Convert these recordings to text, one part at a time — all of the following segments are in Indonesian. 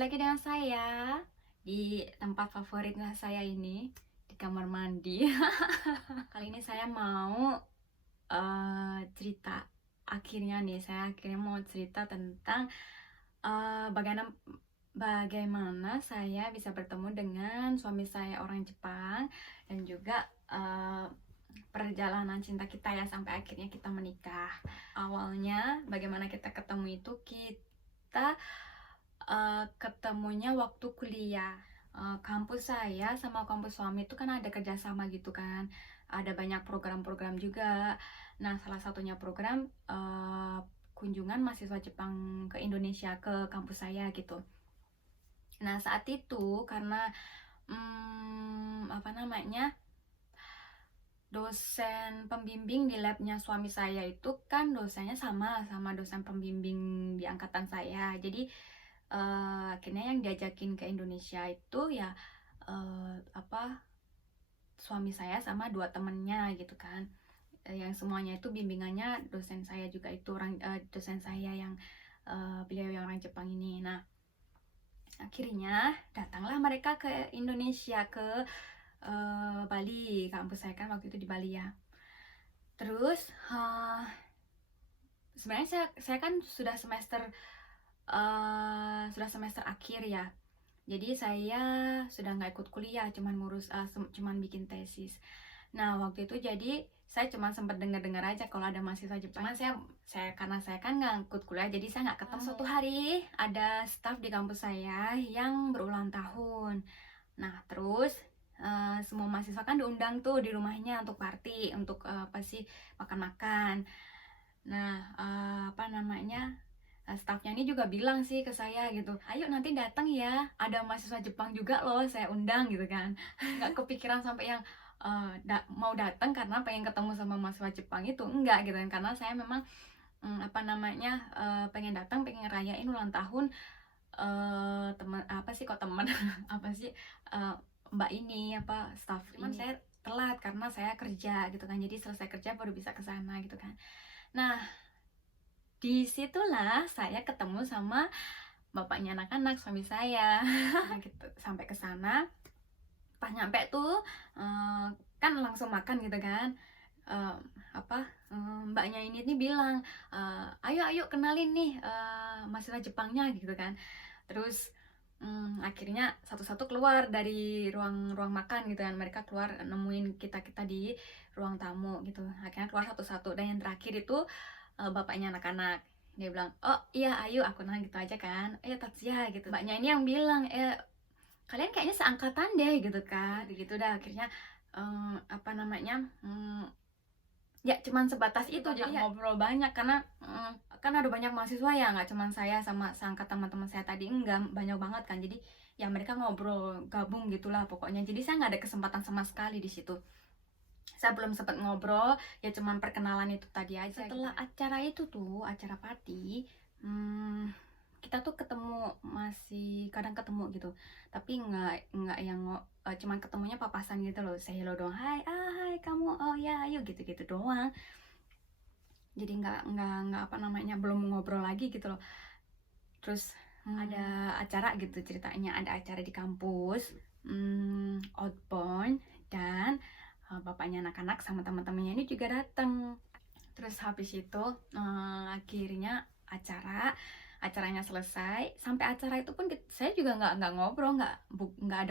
lagi dengan saya di tempat favoritnya saya ini, di kamar mandi. Kali ini saya mau cerita. Saya akhirnya mau cerita tentang bagaimana saya bisa bertemu dengan suami saya orang Jepang, dan juga perjalanan cinta kita ya sampai akhirnya kita menikah. Awalnya bagaimana kita ketemu itu, kita ketemunya waktu kuliah. Kampus saya sama kampus suami itu kan ada kerjasama gitu kan, ada banyak program-program juga. Nah, salah satunya program kunjungan mahasiswa Jepang ke Indonesia, ke kampus saya gitu. Nah, saat itu karena apa namanya, dosen pembimbing di labnya suami saya itu kan dosennya sama dosen pembimbing di angkatan saya. Jadi akhirnya yang diajakin ke Indonesia itu ya suami saya sama dua temennya gitu kan. Yang semuanya itu bimbingannya dosen saya juga, itu dosen saya yang beliau yang orang Jepang ini. Nah, akhirnya datanglah mereka ke Indonesia, ke Bali. Kampus saya kan waktu itu di Bali ya. Terus sebenarnya saya kan sudah semester akhir ya. Jadi saya sudah nggak ikut kuliah, cuman bikin tesis. Nah, waktu itu jadi saya cuma sempat dengar-dengar aja kalau ada mahasiswa Jepang. Cuman karena saya kan nggak ikut kuliah, jadi saya nggak ketemu. Suatu hari ada staff di kampus saya yang berulang tahun. Nah, terus semua mahasiswa kan diundang tuh di rumahnya untuk party, untuk makan-makan. Nah, staffnya ini juga bilang sih ke saya gitu, ayo nanti datang ya, ada mahasiswa Jepang juga loh saya undang gitu kan. Nggak kepikiran sampai yang mau datang karena pengen ketemu sama mahasiswa Jepang itu, enggak gitu kan, karena saya memang pengen datang, pengen rayain ulang tahun teman apa sih kok teman apa sih mbak ini staff. Cuman saya telat karena saya kerja gitu kan, jadi selesai kerja baru bisa ke sana gitu kan. Nah, disitulah saya ketemu sama bapaknya anak-anak suami saya. Gitu, sampai ke sana, pas nyampe tuh kan langsung makan gitu kan. Mbaknya ini nih bilang, ayo kenalin nih mahasiswa Jepangnya gitu kan. Terus akhirnya satu-satu keluar dari ruang makan gitu kan. Mereka keluar nemuin kita di ruang tamu gitu. Akhirnya keluar satu-satu, dan yang terakhir itu bapaknya anak-anak. Dia bilang, oh iya Ayu, aku nanya gitu aja kan, Tatsuya gitu. Mbaknya ini yang bilang, kalian kayaknya seangkatan deh gitu kan. Gitu dah akhirnya ya cuman sebatas itu, jadi ya ngobrol banyak karena kan ada banyak mahasiswa ya, nggak cuman saya sama seangkat teman-teman saya tadi, enggak, banyak banget kan. Jadi ya mereka ngobrol gabung gitulah pokoknya. Jadi saya nggak ada kesempatan sama sekali di situ. Saya belum sempat ngobrol, ya cuman perkenalan itu tadi aja. Setelah gitu. Acara itu tuh, acara party, kita tuh masih kadang ketemu gitu, tapi nggak yang cuman ketemunya papasan gitu loh, say hello doang, hai kamu, oh ya ayo gitu doang. Jadi belum ngobrol lagi gitu loh. Terus ada acara gitu ceritanya, ada acara di kampus, outbound, dan bapaknya anak-anak sama teman-temannya ini juga datang. Terus habis itu akhirnya acaranya selesai. Sampai acara itu pun saya juga nggak ngobrol, nggak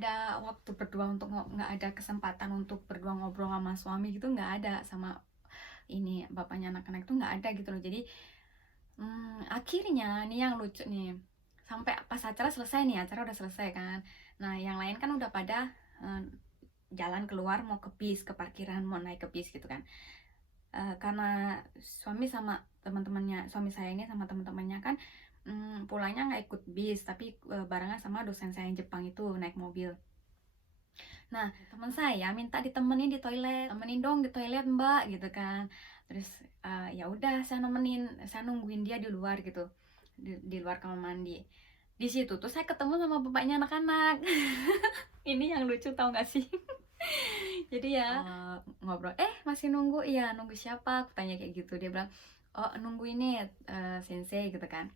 ada waktu berdua, nggak ada kesempatan untuk berdua ngobrol sama suami gitu, nggak ada, sama ini bapaknya anak-anak itu nggak ada gitu loh. Jadi akhirnya nih yang lucu nih, sampai pas acara selesai nih, acara udah selesai kan. Nah, yang lain kan udah pada jalan keluar mau ke bis, ke parkiran, mau naik ke bis gitu kan. Karena suami sama teman-temannya, suami saya ini sama teman-temannya kan pulangnya nggak ikut bis, tapi barengan sama dosen saya yang Jepang itu naik mobil. Nah, teman saya minta ditemenin di toilet, temenin dong di toilet mbak gitu kan. Terus ya udah saya nungguin dia di luar gitu, di luar kamar mandi. Di situ tuh saya ketemu sama bapaknya anak-anak. Ini yang lucu, tau gak sih? Jadi ya ngobrol, masih nunggu? Iya, nunggu siapa? Aku tanya kayak gitu. Dia bilang, oh nunggu ini sensei gitu kan.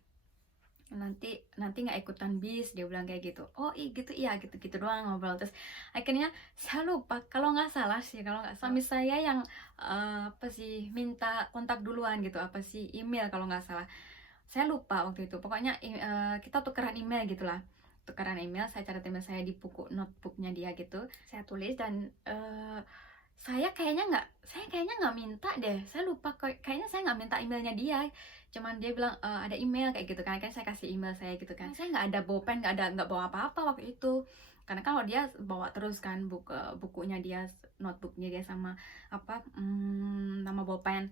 nanti nggak ikutan bis, dia bilang kayak gitu. Oh gitu, iya gitu doang ngobrol. Terus akhirnya saya lupa, kalau nggak salah suami saya yang apa sih minta kontak duluan gitu, apa sih, email kalau nggak salah. Saya lupa waktu itu, pokoknya kita tukeran email gitulah, tukeran email. Saya catat email saya di buku notebooknya dia gitu, saya tulis. Dan saya kayaknya nggak minta deh, saya lupa, kayaknya saya nggak minta emailnya dia. Cuman dia bilang ada email kayak gitu kan saya kasih email saya gitu kan. Saya nggak ada bawa pen, nggak bawa apa-apa waktu itu, karena kalau dia bawa terus kan bukunya dia, notebooknya dia, sama apa nama bawa pen.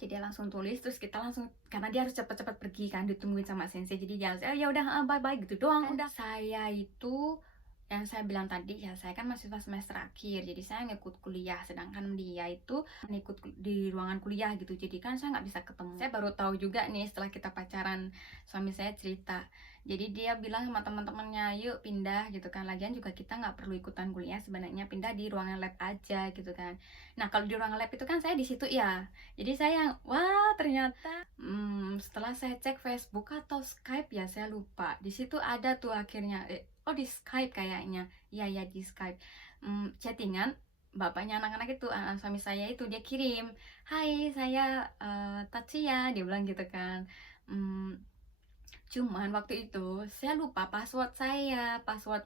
Jadi dia langsung tulis, terus kita langsung, karena dia harus cepet-cepet pergi kan, ditungguin sama sensei, jadi dia ya udah bye bye gitu doang. Udah, saya itu yang saya bilang tadi ya, saya kan mahasiswa semester akhir, jadi saya ngikut kuliah, sedangkan dia itu ngikut di ruangan kuliah gitu, jadi kan saya nggak bisa ketemu. Saya baru tahu juga nih setelah kita pacaran, suami saya cerita. Jadi dia bilang sama teman-temannya, yuk pindah gitu kan, lagian juga kita nggak perlu ikutan kuliah sebenarnya, pindah di ruangan lab aja gitu kan. Nah kalau di ruangan lab itu kan saya di situ ya, jadi saya, wah ternyata setelah saya cek Facebook atau Skype ya, saya lupa, di situ ada tuh akhirnya, oh di Skype kayaknya, iya di Skype, chattingan bapaknya anak-anak itu, suami saya itu, dia kirim, hai saya Tatsuya, dia bilang gitu kan. Cuman waktu itu saya lupa password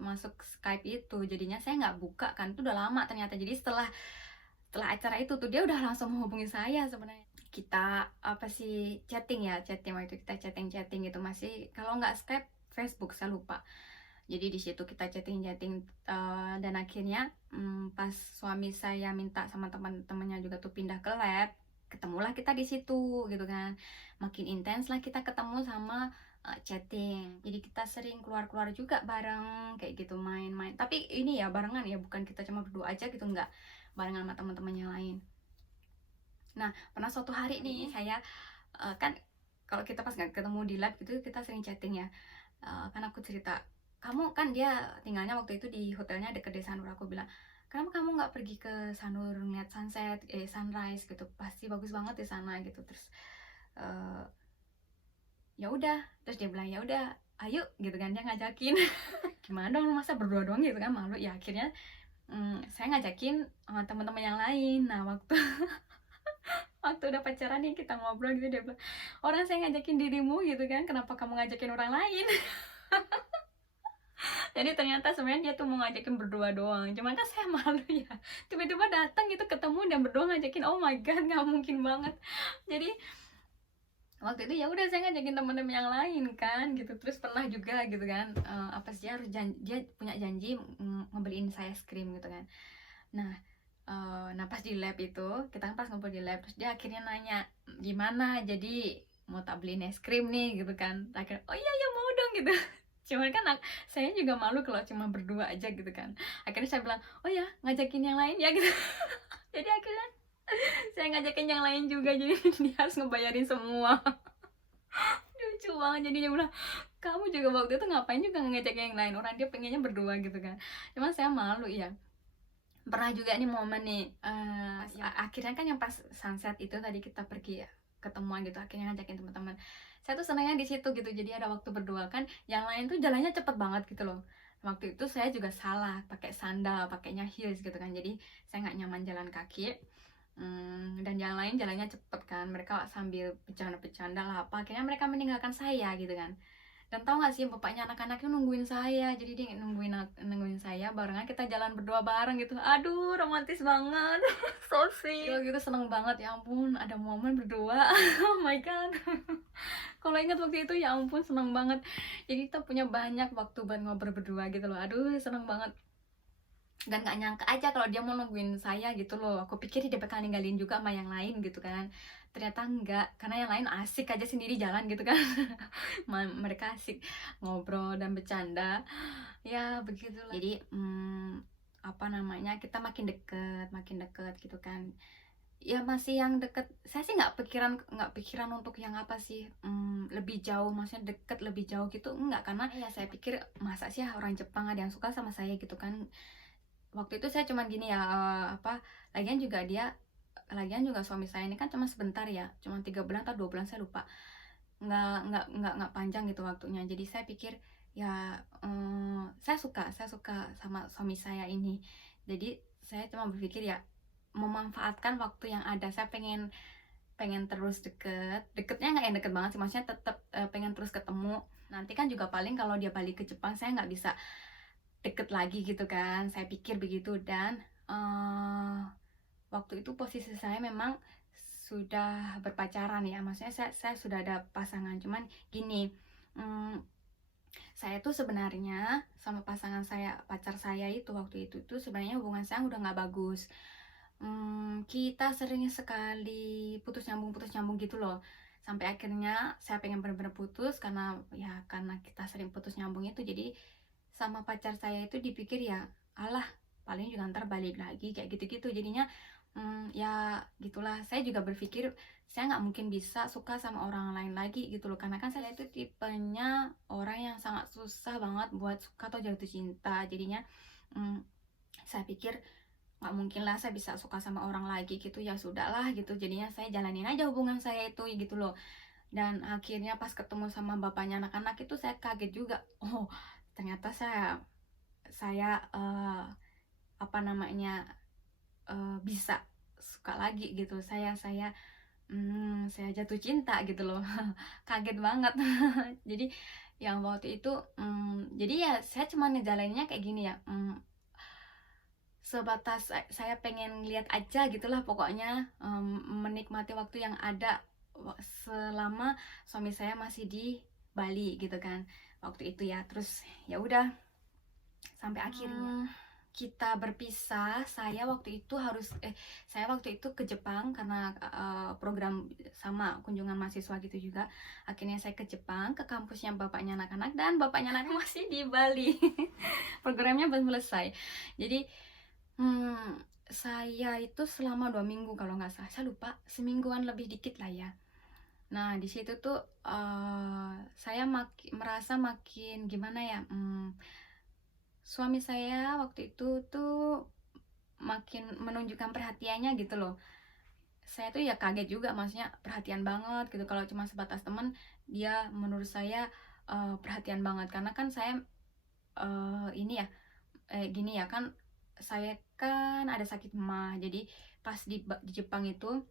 masuk Skype itu, jadinya saya nggak buka kan, itu udah lama ternyata. Jadi setelah acara itu tuh dia udah langsung menghubungi saya sebenarnya. Kita apa sih, chatting waktu itu, kita chatting gitu, masih kalau nggak Skype Facebook, saya lupa. Jadi di situ kita chatting dan akhirnya pas suami saya minta sama teman-temannya juga tuh pindah ke lab, ketemulah kita di situ gitu kan. Makin intens lah kita ketemu sama chatting. Jadi kita sering keluar-keluar juga bareng kayak gitu, main-main. Tapi ini ya barengan ya, bukan kita cuma berdua aja gitu, enggak, barengan sama teman-teman yang lain. Nah, pernah suatu hari nih saya kan kalau kita pas nggak ketemu di lab gitu, kita sering chatting ya. Kan aku cerita, kamu kan, dia tinggalnya waktu itu di hotelnya deket di Sanur. Aku bilang, kenapa kamu nggak pergi ke Sanur ngeliat sunrise gitu, pasti bagus banget di sana gitu. Terus ya udah, terus dia bilang ya udah ayo gitu kan, dia ngajakin. Gimana dong, masa berdua doang gitu kan, malu ya. Akhirnya saya ngajakin teman-teman yang lain. Nah waktu udah pacaran nih, kita ngobrol gitu, dia bilang, orang saya ngajakin dirimu gitu kan, kenapa kamu ngajakin orang lain? Jadi ternyata sebenarnya dia tuh mau ngajakin berdua doang, cuman kan saya malu ya, tiba-tiba datang gitu, ketemu dan berdua ngajakin. Oh my god, nggak mungkin banget. Jadi waktu itu ya udah, saya ngajakin temen-temen yang lain kan gitu. Terus pernah juga gitu kan, apa sih, dia punya janji ngebeliin saya es krim gitu kan. Nah pas di lab itu, kita kan pas ngumpul di lab, terus dia akhirnya nanya, gimana jadi mau tak beliin es krim nih gitu kan. Akhirnya oh iya mau dong gitu. Cuman kan saya juga malu kalau cuma berdua aja gitu kan. Akhirnya saya bilang, oh ya ngajakin yang lain ya gitu. Jadi akhirnya saya ngajakin yang lain juga, jadi dia harus ngebayarin semua. Lucu banget. Jadi dia bilang, kamu juga waktu itu ngapain juga ngajak yang lain, orang dia pengennya berdua gitu kan. Cuman saya malu ya. Pernah juga nih momen nih, akhirnya kan yang pas sunset itu tadi kita pergi ya, ketemuan gitu, akhirnya ngajakin teman-teman. Saya tuh senangnya di situ gitu, jadi ada waktu berdua kan. Yang lain tuh jalannya cepet banget gitu loh. Waktu itu saya juga salah, pakai sandal, pakainya heels gitu kan, jadi saya nggak nyaman jalan kaki. Dan yang lain jalannya cepet kan, mereka sambil bercanda-bercanda lah apa, akhirnya mereka meninggalkan saya gitu kan. Dan tau gak sih, bapaknya anak-anaknya nungguin saya, jadi dia nungguin saya, barengan kita jalan berdua bareng gitu. Aduh romantis banget. So sweet gitu, seneng banget, ya ampun ada momen berdua. Oh my god. Kalau ingat waktu itu, ya ampun seneng banget. Jadi kita punya banyak waktu buat ngobrol berdua gitu loh. Aduh seneng banget. Dan gak nyangka aja kalau dia mau nungguin saya gitu loh. Aku pikir dia bakal ninggalin juga sama yang lain gitu kan. Ternyata enggak, karena yang lain asik aja sendiri jalan gitu kan. Mereka asik ngobrol dan bercanda. Ya begitulah. Jadi apa namanya, kita makin deket gitu kan. Ya masih yang deket. Saya sih nggak pikiran untuk yang apa sih, lebih jauh, maksudnya deket lebih jauh gitu enggak. Karena ya saya pikir, masa sih orang Jepang ada yang suka sama saya gitu kan. Waktu itu saya cuman gini ya, lagian juga suami saya ini kan cuma sebentar ya, cuma 3 bulan atau 2 bulan saya lupa. nggak panjang gitu waktunya. Jadi saya pikir ya saya suka sama suami saya ini. Jadi saya cuma berpikir ya memanfaatkan waktu yang ada. Saya pengen pengen terus deketnya nggak yang deket banget sih, maksudnya tetap pengen terus ketemu. Nanti kan juga paling kalau dia balik ke Jepang saya nggak bisa deket lagi gitu kan, saya pikir begitu. Dan waktu itu posisi saya memang sudah berpacaran ya, maksudnya saya sudah ada pasangan. Cuman gini, saya tuh sebenarnya sama pasangan saya, pacar saya itu waktu itu tuh sebenarnya hubungan saya udah nggak bagus. Kita sering sekali putus nyambung gitu loh. Sampai akhirnya saya pengen bener-bener putus karena ya karena kita sering putus nyambung itu. Jadi sama pacar saya itu dipikir ya, alah paling juga ntar balik lagi kayak gitu-gitu. Jadinya ya gitulah. Saya juga berpikir saya nggak mungkin bisa suka sama orang lain lagi gitu loh. Karena kan saya itu tipenya orang yang sangat susah banget buat suka atau jatuh cinta. Jadinya saya pikir nggak mungkin lah saya bisa suka sama orang lagi gitu, ya sudahlah gitu. Jadinya saya jalanin aja hubungan saya itu gitu loh. Dan akhirnya pas ketemu sama bapaknya anak-anak itu saya kaget juga. Oh ternyata saya apa namanya bisa suka lagi gitu. Saya jatuh cinta gitu loh. Kaget banget. Jadi yang waktu itu jadi ya saya cuma ngejalaninnya kayak gini ya, sebatas saya pengen lihat aja gitulah pokoknya, menikmati waktu yang ada selama suami saya masih di Bali gitu kan waktu itu ya. Terus ya udah sampai akhirnya kita berpisah. Saya waktu itu ke Jepang karena program sama kunjungan mahasiswa gitu juga. Akhirnya saya ke Jepang, ke kampusnya bapaknya anak-anak, dan bapaknya anak masih di Bali. Programnya belum selesai. Jadi saya itu selama 2 minggu kalau nggak salah, saya lupa, semingguan lebih dikit lah ya. Nah di situ tuh saya merasa makin gimana ya, suami saya waktu itu tuh makin menunjukkan perhatiannya gitu loh. Saya tuh ya kaget juga, maksudnya perhatian banget gitu. Kalau cuma sebatas teman, dia menurut saya perhatian banget. Karena kan saya ini ya gini ya kan, saya kan ada sakit mah. Jadi pas di Jepang itu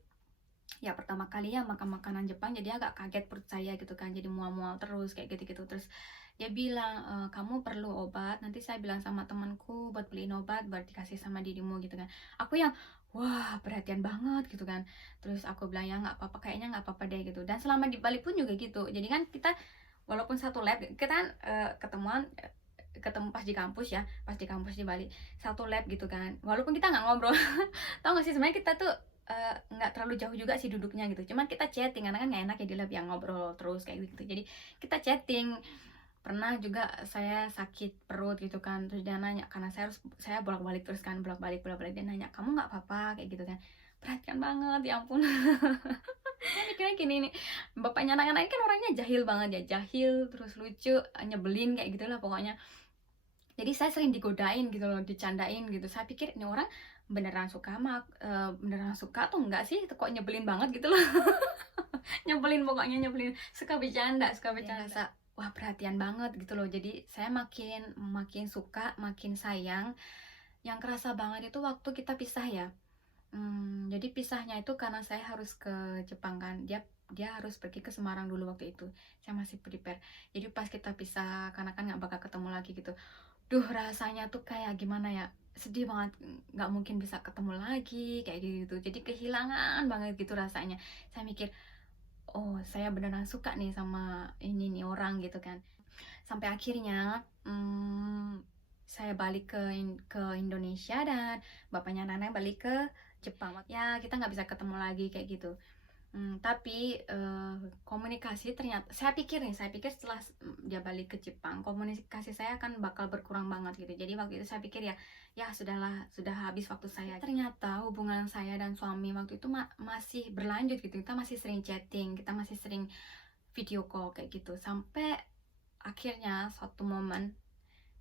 ya pertama kali ya makan makanan Jepang, jadi agak kaget perut saya gitu kan, jadi mual-mual terus kayak gitu-gitu. Terus dia bilang, kamu perlu obat, nanti saya bilang sama temanku buat beliin obat buat dikasih sama dirimu gitu kan. Aku yang wah perhatian banget gitu kan. Terus aku bilang ya nggak apa-apa, kayaknya nggak apa-apa deh gitu. Dan selama di Bali pun juga gitu. Jadi kan kita walaupun satu lab, kita kan ketemu pas di kampus ya, pas di kampus di Bali, satu lab gitu kan. Walaupun kita nggak ngobrol, tau gak sih sebenarnya kita tuh nggak terlalu jauh juga sih duduknya gitu. Cuman kita chatting karena kan nggak enak ya di lab yang ngobrol terus kayak gitu. Jadi kita chatting. Pernah juga saya sakit perut gitu kan, terus dia nanya, karena saya bolak-balik terus kan, bolak-balik dia nanya, kamu nggak apa-apa kayak gitu kan. Perhatian banget ya ampun. Saya mikirnya gini nih, bapaknya anak-anak ini kan orangnya jahil banget ya, jahil terus lucu, nyebelin kayak gitulah pokoknya. Jadi saya sering digodain gitu loh, dicandain gitu. Saya pikir ini orang beneran suka beneran suka tuh enggak sih, kok nyebelin banget gitu loh. Nyebelin, pokoknya nyebelin, suka bercanda ya, wah perhatian banget gitu loh. Jadi saya makin suka, makin sayang. Yang kerasa banget itu waktu kita pisah ya. Jadi pisahnya itu karena saya harus ke Jepang kan, dia harus pergi ke Semarang dulu waktu itu. Saya masih prepare. Jadi pas kita pisah, karena kan nggak bakal ketemu lagi gitu. Duh rasanya tuh kayak gimana ya, sedih banget, nggak mungkin bisa ketemu lagi kayak gitu. Jadi kehilangan banget gitu rasanya. Saya mikir, oh saya beneran suka nih sama ini nih orang gitu kan. Sampai akhirnya saya balik ke Indonesia, dan bapaknya Nana balik ke Jepang ya. Kita nggak bisa ketemu lagi kayak gitu. Tapi komunikasi ternyata saya pikir setelah dia balik ke Jepang, komunikasi saya akan bakal berkurang banget gitu. Jadi waktu itu saya pikir ya sudahlah, sudah habis waktu saya. Ternyata hubungan saya dan suami waktu itu masih berlanjut gitu. Kita masih sering chatting, kita masih sering video call kayak gitu. Sampai akhirnya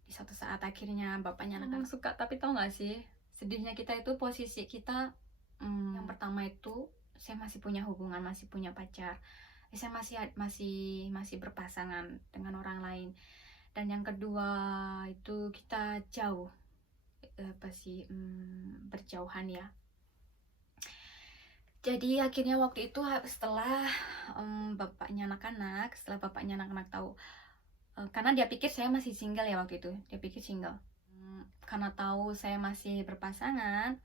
di suatu saat akhirnya bapaknya anak-anak suka. Tapi tau gak sih, sedihnya kita itu posisi kita yang pertama itu saya masih punya hubungan, masih punya pacar saya masih berpasangan dengan orang lain. Dan yang kedua itu kita jauh, berjauhan ya. Jadi akhirnya waktu itu setelah bapaknya anak-anak tahu, karena dia pikir saya masih single ya waktu itu, dia pikir single. Karena tahu saya masih berpasangan,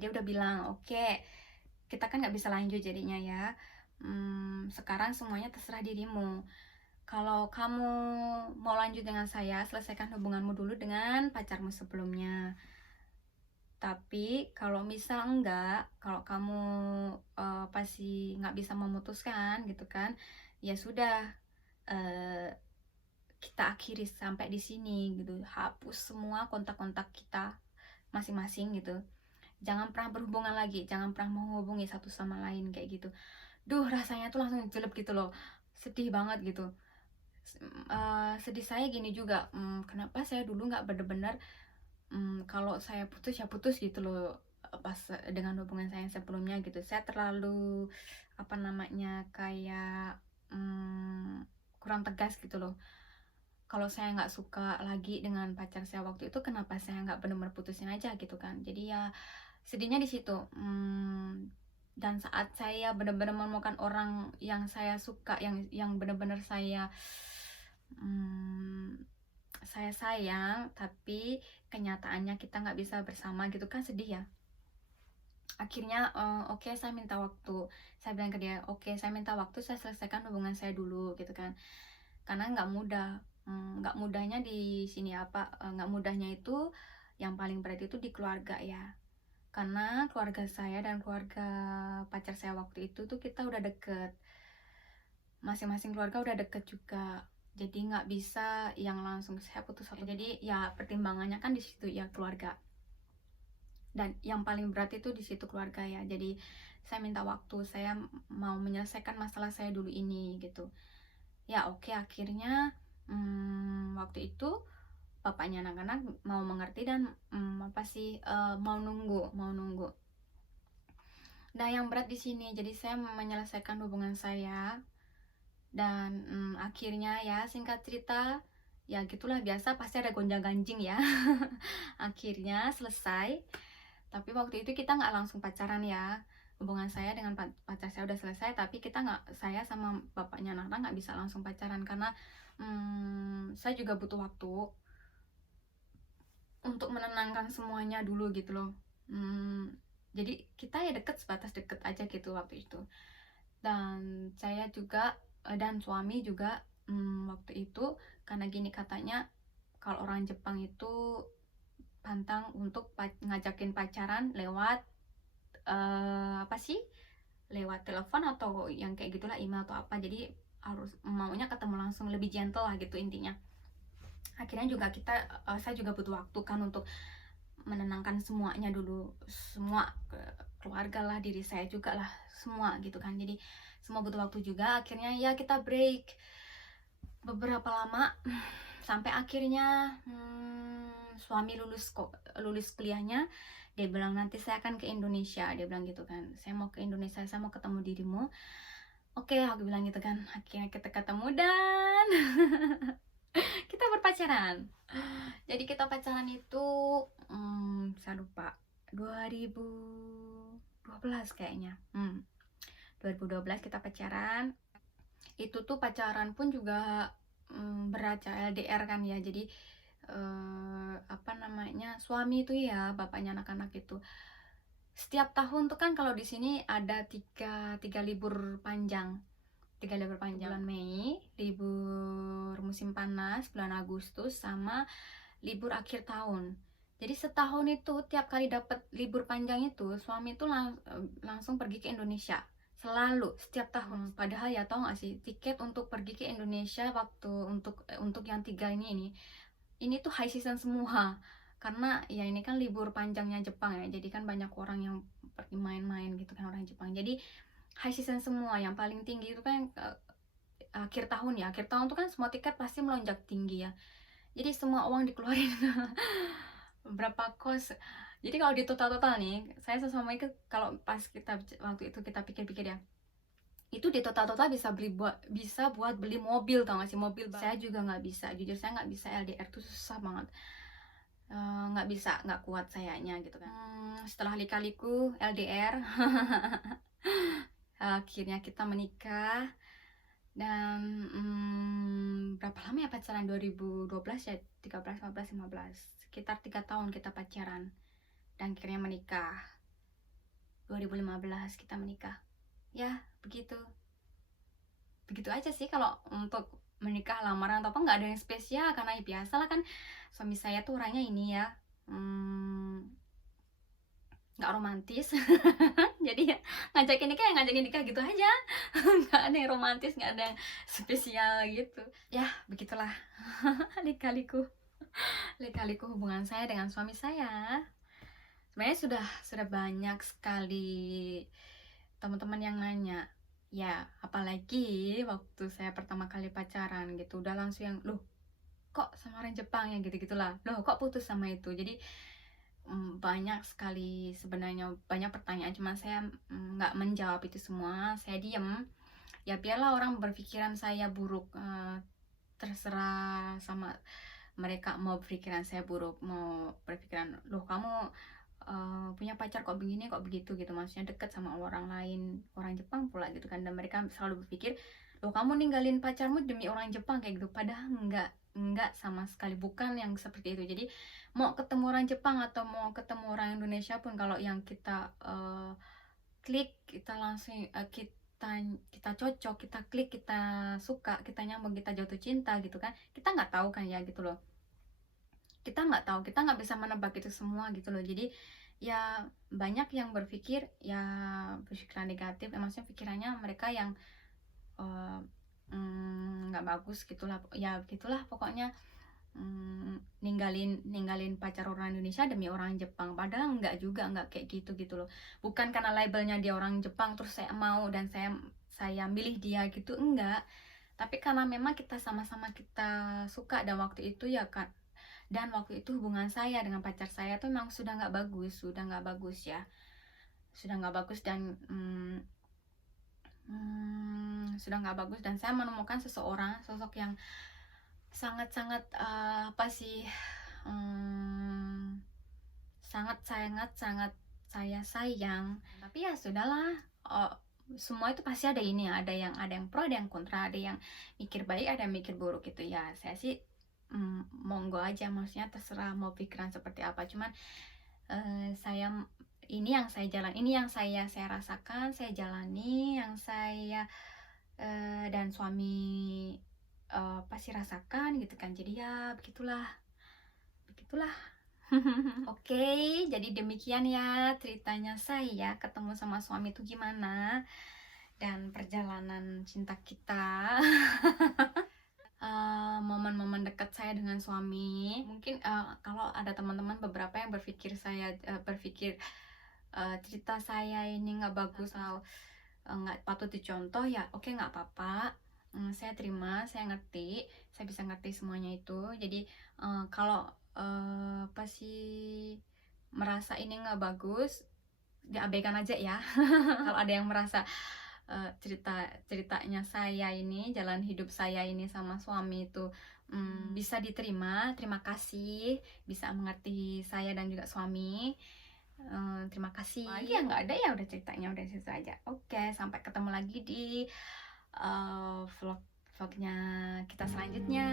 dia udah bilang, oke, kita kan nggak bisa lanjut jadinya ya. Sekarang semuanya terserah dirimu. Kalau kamu mau lanjut dengan saya, selesaikan hubunganmu dulu dengan pacarmu sebelumnya. Tapi kalau misal enggak, kalau kamu pasti nggak bisa memutuskan gitu kan, ya sudah, kita akhiri sampai di sini gitu. Hapus semua kontak-kontak kita masing-masing gitu. Jangan pernah berhubungan lagi, jangan pernah menghubungi satu sama lain kayak gitu. Duh, rasanya tuh langsung jelek gitu loh, sedih banget gitu. Sedih saya gini juga, kenapa saya dulu nggak bener-bener, kalau saya putus ya putus gitu loh, pas dengan hubungan saya sebelumnya gitu. Saya terlalu apa namanya, kayak kurang tegas gitu loh. Kalau saya nggak suka lagi dengan pacar saya waktu itu, kenapa saya nggak bener-bener putusin aja gitu kan. Jadi ya sedihnya di situ. Dan saat saya benar-benar menemukan orang yang saya suka, yang benar-benar saya sayang, tapi kenyataannya kita nggak bisa bersama gitu kan, sedih ya. Akhirnya oke, saya minta waktu. Saya bilang ke dia, oke, saya minta waktu, saya selesaikan hubungan saya dulu gitu kan, karena nggak mudah. Nggak mudahnya di sini apa, nggak mudahnya itu yang paling berat itu di keluarga ya, karena keluarga saya dan keluarga pacar saya waktu itu tuh kita udah deket, masing-masing keluarga udah deket juga, jadi nggak bisa yang langsung saya putus satu. Jadi ya pertimbangannya kan di situ ya, keluarga, dan yang paling berat itu di situ keluarga ya. Jadi saya minta waktu, saya mau menyelesaikan masalah saya dulu ini gitu ya. Oke, akhirnya waktu itu bapaknya anak-anak mau mengerti dan mau nunggu. Nah, yang berat di sini, jadi saya menyelesaikan hubungan saya dan akhirnya ya, singkat cerita ya gitulah, biasa pasti ada gonjang-ganjing ya. Akhirnya selesai, tapi waktu itu kita nggak langsung pacaran ya. Hubungan saya dengan pacar saya udah selesai, tapi saya sama bapaknya anak-anak nggak bisa langsung pacaran karena saya juga butuh waktu untuk menenangkan semuanya dulu gitu loh. Jadi kita ya deket, sebatas deket aja gitu waktu itu. Dan saya juga dan suami juga waktu itu, karena gini katanya, kalau orang Jepang itu pantang untuk ngajakin pacaran lewat apa sih, lewat telepon atau yang kayak gitulah, email atau apa. Jadi harus maunya ketemu langsung, lebih gentle lah gitu intinya. Akhirnya juga saya juga butuh waktu kan untuk menenangkan semuanya dulu, semua keluarga lah, diri saya juga lah, semua gitu kan. Jadi semua butuh waktu juga. Akhirnya ya kita break beberapa lama sampai akhirnya suami lulus kuliahnya. Dia bilang nanti saya akan ke Indonesia, dia bilang gitu kan, saya mau ke Indonesia, saya mau ketemu dirimu. Oke, aku bilang gitu kan. Akhirnya kita ketemu dan kita berpacaran. Jadi kita pacaran itu saya lupa, 2012 kayaknya. 2012 kita pacaran. Itu tuh pacaran pun juga berat ya, LDR kan ya. Jadi apa namanya, suami itu ya, bapaknya anak-anak itu setiap tahun tuh kan, kalau di sini ada tiga libur panjang. Bulan Mei, libur musim panas bulan Agustus, sama libur akhir tahun. Jadi setahun itu tiap kali dapat libur panjang itu, suami itu langsung pergi ke Indonesia. Selalu, setiap tahun. Padahal ya, tau gak sih, tiket untuk pergi ke Indonesia waktu untuk yang tiga ini tuh high season semua. Karena ya ini kan libur panjangnya Jepang ya, jadi kan banyak orang yang pergi main-main gitu kan, orang Jepang. Jadi high season semua. Yang paling tinggi itu kan akhir tahun ya. Akhir tahun tuh kan semua tiket pasti melonjak tinggi ya. Jadi semua uang dikeluarin. Berapa kos. Jadi kalau di total nih, saya sama itu, kalau pas waktu itu kita pikir-pikir ya, itu di total-total bisa buat beli mobil, tau gak sih, mobil. Saya juga nggak bisa, jujur saya nggak bisa, LDR tuh susah banget. Nggak bisa, nggak kuat sayanya gitu kan. Setelah lika-liku LDR akhirnya kita menikah. Dan berapa lama ya pacaran? 2012 ya, 13, 14, 15, sekitar 3 tahun kita pacaran dan akhirnya menikah. 2015 kita menikah. Ya begitu aja sih. Kalau untuk menikah, lamaran atau apa, nggak ada yang spesial, karena ya biasalah kan, suami saya tuh orangnya ini ya, nggak romantis. Jadi ya ngajakin nikah gitu aja. Nggak ada yang romantis, nggak ada yang spesial gitu ya. Begitulah lika-liku hubungan saya dengan suami saya. Sebenarnya sudah banyak sekali teman-teman yang nanya ya, apalagi waktu saya pertama kali pacaran gitu, udah langsung yang, loh kok sama orang Jepang ya, gitu-gitulah, loh kok putus sama itu. Jadi banyak sekali sebenarnya, banyak pertanyaan, cuma saya nggak menjawab itu semua, saya diem. Ya biarlah orang berpikiran saya buruk, terserah sama mereka, mau berpikiran saya buruk, mau berpikiran, loh kamu punya pacar kok begini kok begitu gitu, maksudnya deket sama orang lain, orang Jepang pula gitu kan. Dan mereka selalu berpikir, loh kamu ninggalin pacarmu demi orang Jepang kayak gitu, padahal enggak sama sekali, bukan yang seperti itu. Jadi mau ketemu orang Jepang atau mau ketemu orang Indonesia pun, kalau yang kita klik, kita langsung kita cocok, kita klik, kita suka, kita nyambung, kita jatuh cinta gitu kan, kita nggak tahu kan ya gitu loh. Kita nggak tahu, kita nggak bisa menebak itu semua gitu loh. Jadi ya banyak yang berpikir ya, berpikiran negatif, maksudnya pikirannya mereka yang nggak bagus gitulah ya, gitulah pokoknya. Ninggalin pacar orang Indonesia demi orang Jepang, padahal nggak juga, nggak kayak gitu gitu loh. Bukan karena labelnya dia orang Jepang terus saya mau dan saya milih dia gitu, enggak. Tapi karena memang kita sama-sama kita suka, dan waktu itu ya kan, dan waktu itu hubungan saya dengan pacar saya tuh memang sudah nggak bagus ya, sudah nggak bagus. Dan sudah nggak bagus, dan saya menemukan sosok yang sangat-sangat apa sih, sangat saya sayang. Tapi ya sudahlah, semua itu pasti ada ini, ada yang pro, ada yang kontra, ada yang mikir baik, ada yang mikir buruk gitu ya. Saya sih monggo aja, maksudnya terserah mau pikiran seperti apa. Cuman saya, ini yang saya jalan, ini yang saya rasakan, saya jalani, yang saya dan suami pasti rasakan gitu kan. Jadi ya begitulah. Oke, jadi demikian ya ceritanya saya ketemu sama suami itu gimana, dan perjalanan cinta kita. Momen-momen dekat saya dengan suami. Mungkin kalau ada teman-teman beberapa yang berpikir cerita saya ini nggak bagus atau nggak patut dicontoh, ya oke, nggak apa-apa. Saya terima, saya ngerti, saya bisa ngerti semuanya itu. Jadi kalau pasti merasa ini nggak bagus, diabaikan aja ya. Kalau ada yang merasa ceritanya saya ini, jalan hidup saya ini sama suami itu bisa diterima, terima kasih, bisa mengerti saya dan juga suami. Terima kasih. Lagi ya nggak ada, ya udah ceritanya udah situ aja. Oke, sampai ketemu lagi di vlognya kita selanjutnya.